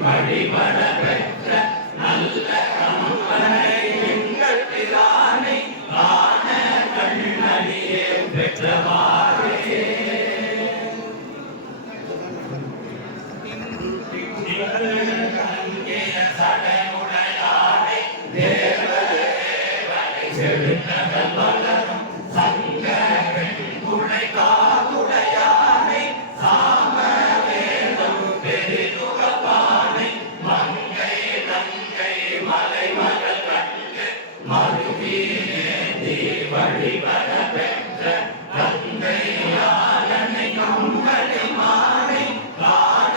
வழிபட பெற்ற நல்ல கம்பனை எங்கள் பிரானை காண கண்ணடியே பெற்றவாறே சடைமுடையானை தேவதேவனை செழுநகல் வளரும் சங்க பெண்குடை காகுடையானை சாம வேதம் பெரிதுகப்பானை மங்கை தங்கை மலைமகள் கண்டு மறுவீனேந்தி வழிபட பெற்ற தங்கை யானை கம்பளி மானை காண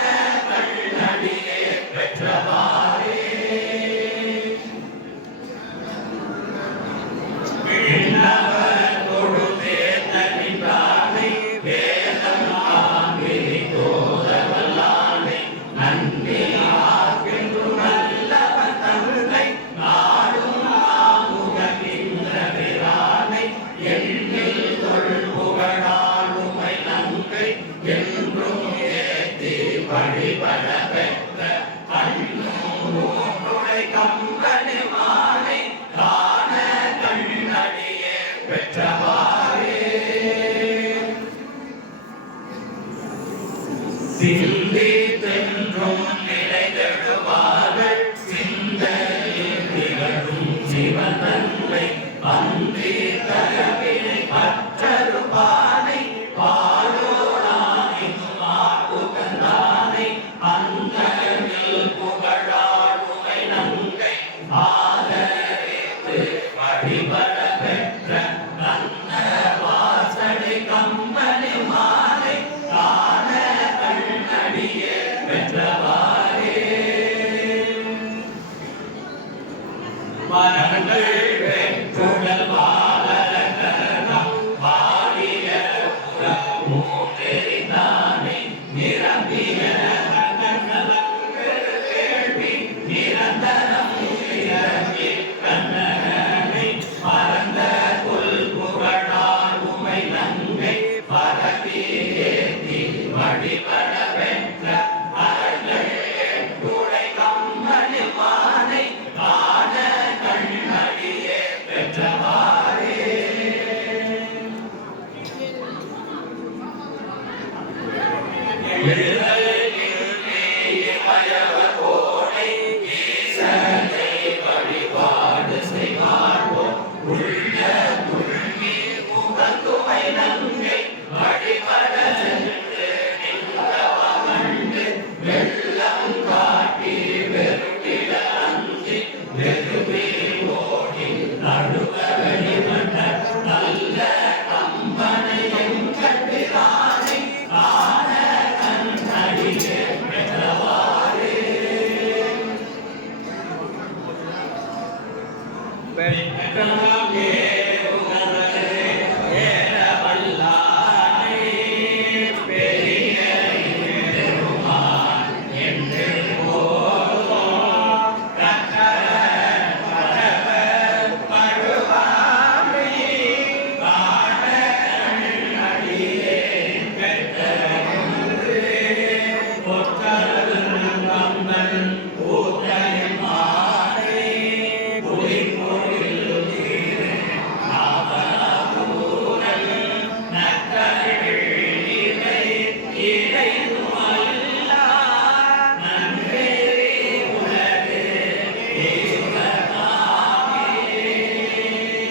கண்ணடியே பெற்றவாறே விண்ணவர் தொழுதேத்த நின்றானை வேதம் ஆங்கிரி தோதவல்லானை நன்றி ஆர்கின்று நல்லவன் தந்தை நாடும் ஆமுகின்ற பிரானை எண்ணில் தொல் புகழாளுமை நங்கை என்றும் ஏத்தி வழிபட பெற்ற கண்ணுடை கம்பனை மானை காண கண்ணடியே பெற்றவாறே சிந்தி